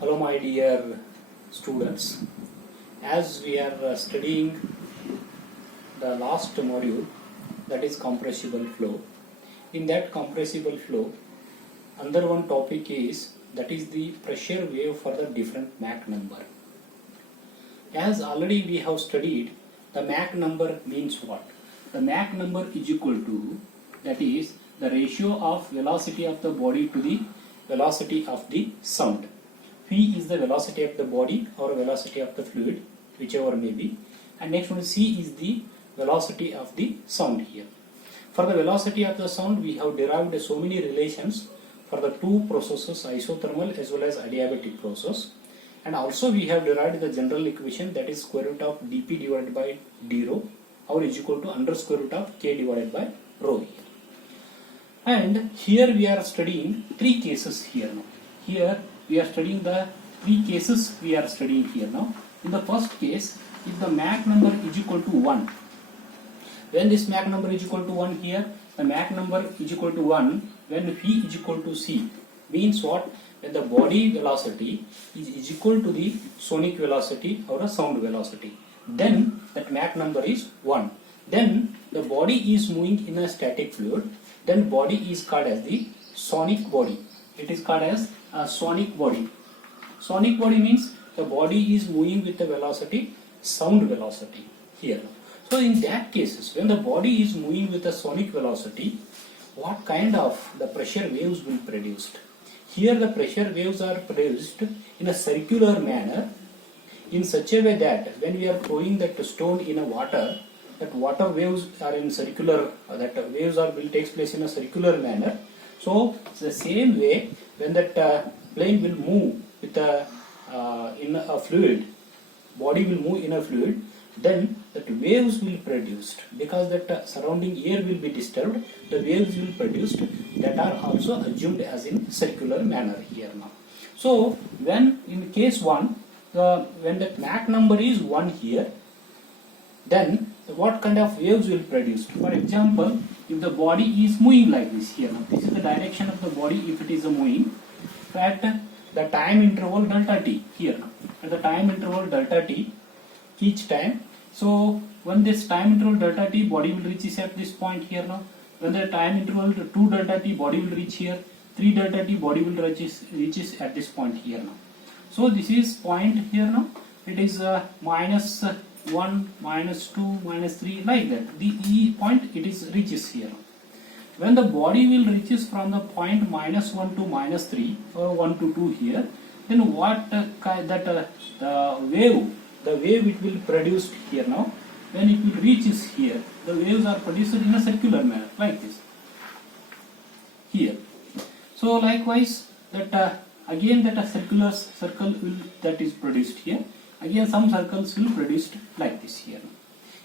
Hello my dear students, as we are studying the last module, that is compressible flow. In that compressible flow, another one topic is that is the pressure wave for the different Mach number. As already we have studied, the Mach number means what? The Mach number is equal to, that is the ratio of velocity of the body to the velocity of the sound. V is the velocity of the body or velocity of the fluid, whichever may be, and next one C is the velocity of the sound here. For the velocity of the sound, we have derived so many relations for the two processes, isothermal as well as adiabatic process, and also we have derived the general equation, that is square root of dp divided by d rho or is equal to under square root of k divided by rho here. And here we are studying three cases here now. Here we are studying the three cases we are studying here now. In the first case, if the Mach number is equal to 1, when this Mach number is equal to 1 here, the Mach number is equal to 1 when V is equal to C, means what? When the body velocity is equal to the sonic velocity or a sound velocity, then that Mach number is 1. Then the body is moving in a static fluid, then body is called as the sonic body. It is called as a sonic body. Sonic body means the body is moving with the velocity, sound velocity here. So in that cases, when the body is moving with a sonic velocity, what kind of the pressure waves will be produced? Here the pressure waves are produced in a circular manner, in such a way that when we are throwing that stone in a water, that water waves are in circular, that waves will takes place in a circular manner. So the same way, when that plane will move with in a fluid, body will move in a fluid, then that waves will be produced, because that surrounding air will be disturbed, the waves will be produced that are also assumed as in circular manner here now. So when in case 1, when that Mach number is 1 here, then what kind of waves will be produced? For example, if the body is moving like this here now, this is the direction of the body if it is moving at the time interval delta t here now, at the time interval delta t each time. So when this time interval delta t, body will reach at this point here now. When the time interval 2 delta t, body will reach here. 3 delta t, body will reaches at this point here now. So this is point here now. It is minus 1, minus 2, minus 3, like that. The E point it is reaches here. When the body will reaches from the point minus 1 to minus 3 or 1 to 2 here, then what the wave it will produce here now. When it will reaches here, the waves are produced in a circular manner like this here. So likewise that again that a circular circle will that is produced here. Again some circles will produced like this here.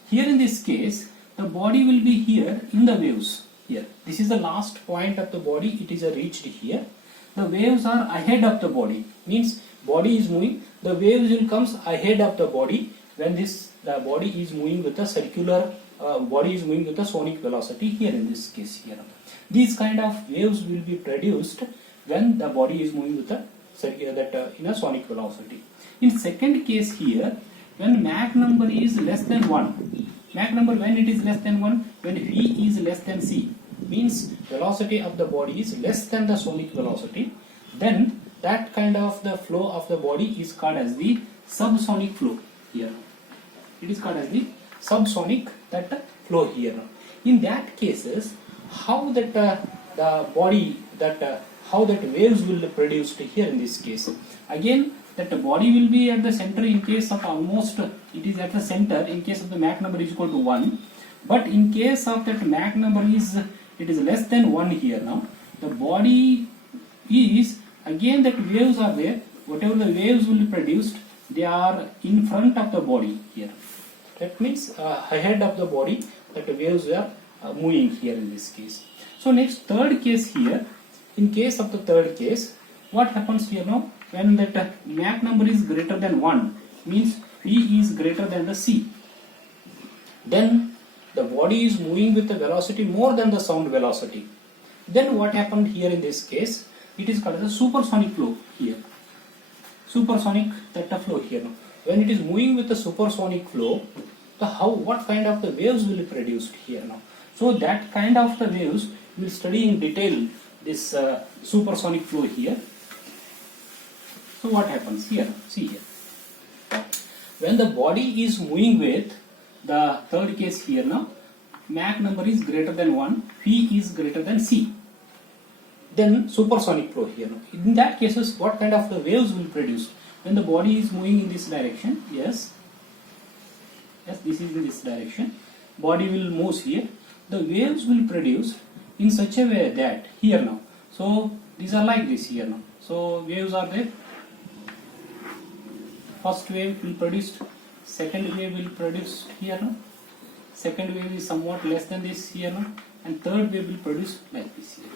Here in this case, the body will be here in the waves here. This is the last point of the body, it is reached here. The waves are ahead of the body, means body is moving, the waves will comes ahead of the body when the body is moving with a circular body is moving with a sonic velocity here in this case here. These kind of waves will be produced when the body is moving with a in a sonic velocity. In second case here, when Mach number is less than 1, Mach number when it is less than 1, when V is less than C, means velocity of the body is less than the sonic velocity, then that kind of the flow of the body is called as the subsonic flow here. It is called as the subsonic that flow here. In that cases, how that the body that how that waves will be produced here in this case. Again, that the body will be at the center in case of almost it is at the center in case of the Mach number is equal to 1, but in case of that Mach number is it is less than 1 here now, the body is again that waves are there, whatever the waves will be produced, they are in front of the body here. That means ahead of the body that the waves are moving here in this case. So next third case here, in case of the third case, what happens here now? When that Mach number is greater than 1, means V is greater than the C, then the body is moving with the velocity more than the sound velocity. Then what happened here in this case? It is called as a supersonic flow here. supersonic that flow here now. When it is moving with the supersonic flow, what kind of the waves will be produced here now? So that kind of the waves we will study in detail this supersonic flow here. So what happens here? See here. When the body is moving with the third case here now, Mach number is greater than 1, V is greater than C. Then supersonic flow here now. In that cases, what kind of the waves will produce? When the body is moving in this direction, yes, this is in this direction, body will move here. The waves will produce in such a way that here now. So these are like this here now. So waves are there. First wave will produce, second wave will produce here now. Second wave is somewhat less than this here now, and third wave will produce like this here.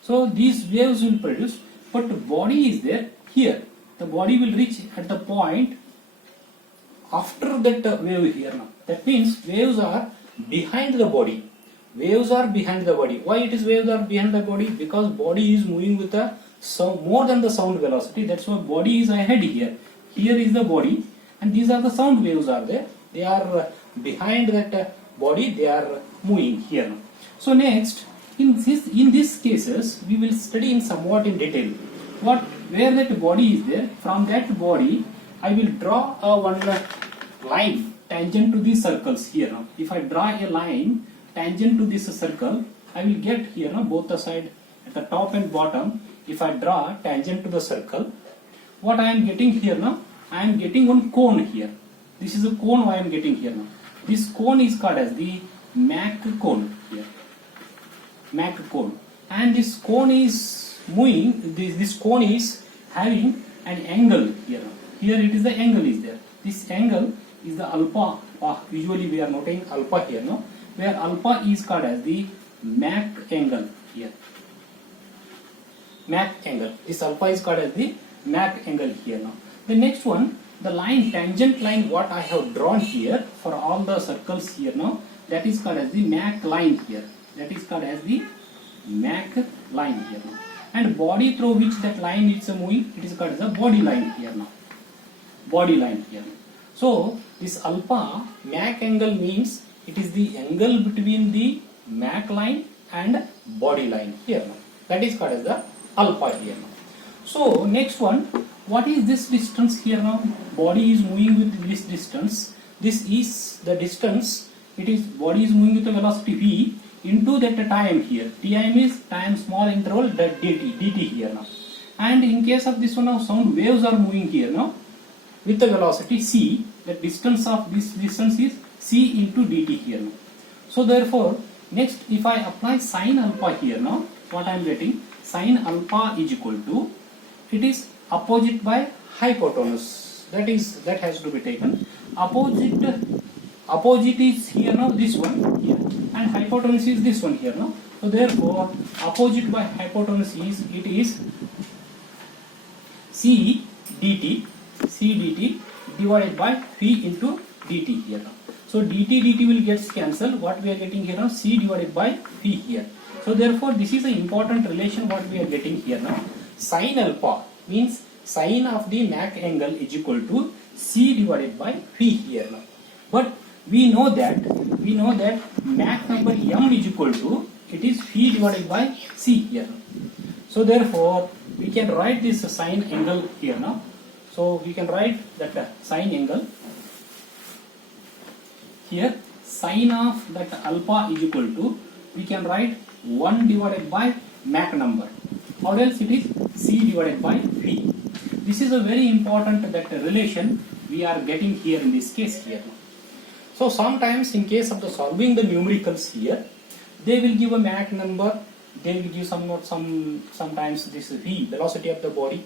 So these waves will produce, but the body is there here. The body will reach at the point after that wave here now. That means waves are behind the body. Waves are behind the body. Why it is waves are behind the body? Because body is moving with a more than the sound velocity. That's why body is ahead here. Here is the body, and these are the sound waves are there. They are behind that body. They are moving here. So next, in these cases, we will study in somewhat in detail. Where that body is there. From that body, I will draw one line tangent to these circles here now. If I draw a line tangent to this circle, I will get here now both the side at the top and bottom. If I draw tangent to the circle, what I am getting here now? I am getting one cone here. This is a cone I am getting here now. This cone is called as the Mach cone here. Mach cone. And this cone is moving, this cone is having an angle here. Here it is the angle is there. This angle is the alpha. Usually we are noting alpha here now. Where alpha is called as the Mach angle here. Mach angle. This alpha is called as the Mach angle here now. The next one, the line, tangent line what I have drawn here for all the circles here now, that is called as the Mach line here. That is called as the Mach line here now. And body through which that line is moving, it is called as the body line here now. Body line here now. So this alpha Mach angle means it is the angle between the Mach line and body line here now. That is called as the alpha here now. So next one, what is this distance here now? Body is moving with this distance. This is the distance. It is body is moving with the velocity v into that time here. Time is time small interval that dt here now. And in case of this one now, sound waves are moving here now with the velocity c. The distance of this distance is c into dt here now. So therefore, next if I apply sine alpha here now, what I am getting? Sine alpha is equal to, it is opposite by hypotenuse. That has to be taken. Opposite is here now, this one here, and hypotenuse is this one here now. So therefore, opposite by hypotenuse is, it is c dt divided by v into dt here now. So dt will get cancelled. What we are getting here now? C divided by v here. So therefore, this is an important relation what we are getting here now. Sine alpha means sine of the Mach angle is equal to c divided by v here now. But we know that Mach number m is equal to, it is v divided by c here now. So therefore, we can write this sine angle here now. So we can write that sine angle here. Sine of that alpha is equal to, we can write 1 divided by Mach number, or else it is c divided by v. This is a very important that relation we are getting here in this case here. So sometimes in case of the solving the numericals here, they will give a Mach number, they will give sometimes this v, velocity of the body,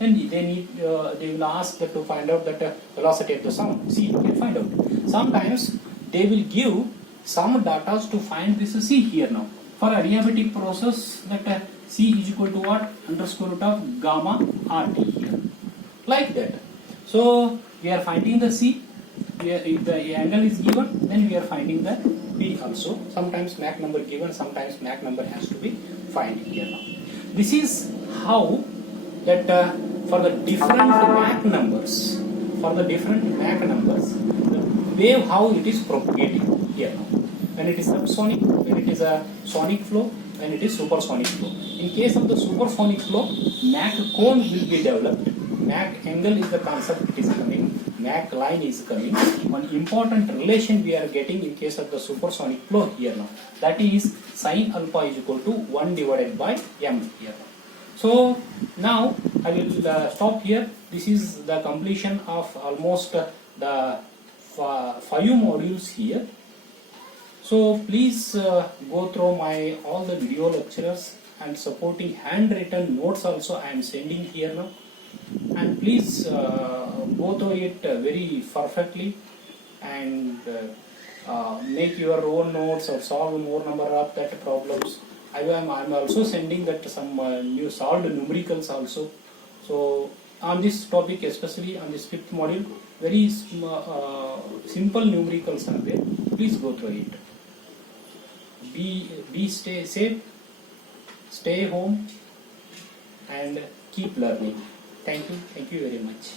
and they will ask to find out that velocity of the sound. See, you can find out. Sometimes they will give some data to find this c here now. For adiabatic process, that c is equal to what? Under square root of gamma RT here. Like that. So we are finding the c. If the angle is given, then we are finding the v also. Sometimes Mach number given, sometimes Mach number has to be found here now. This is how that for the different Mach numbers, the wave how it is propagating here now. When it is subsonic, when it is a sonic flow, when it is supersonic flow. In case of the supersonic flow, Mach cone will be developed. Mach angle is the concept it is coming. Mach line is coming. One important relation we are getting in case of the supersonic flow here now. That is sin alpha is equal to 1 divided by m here. So now I will stop here. This is the completion of almost the 5 modules here. So please go through my all the video lectures and supporting handwritten notes also I am sending here now, and please go through it very perfectly and make your own notes or solve more number of that problems. I am also sending that some new solved numericals also. So on this topic, especially on this 5th module, very simple numericals are there. Please go through it. Stay safe, stay home, and keep learning. Thank you very much.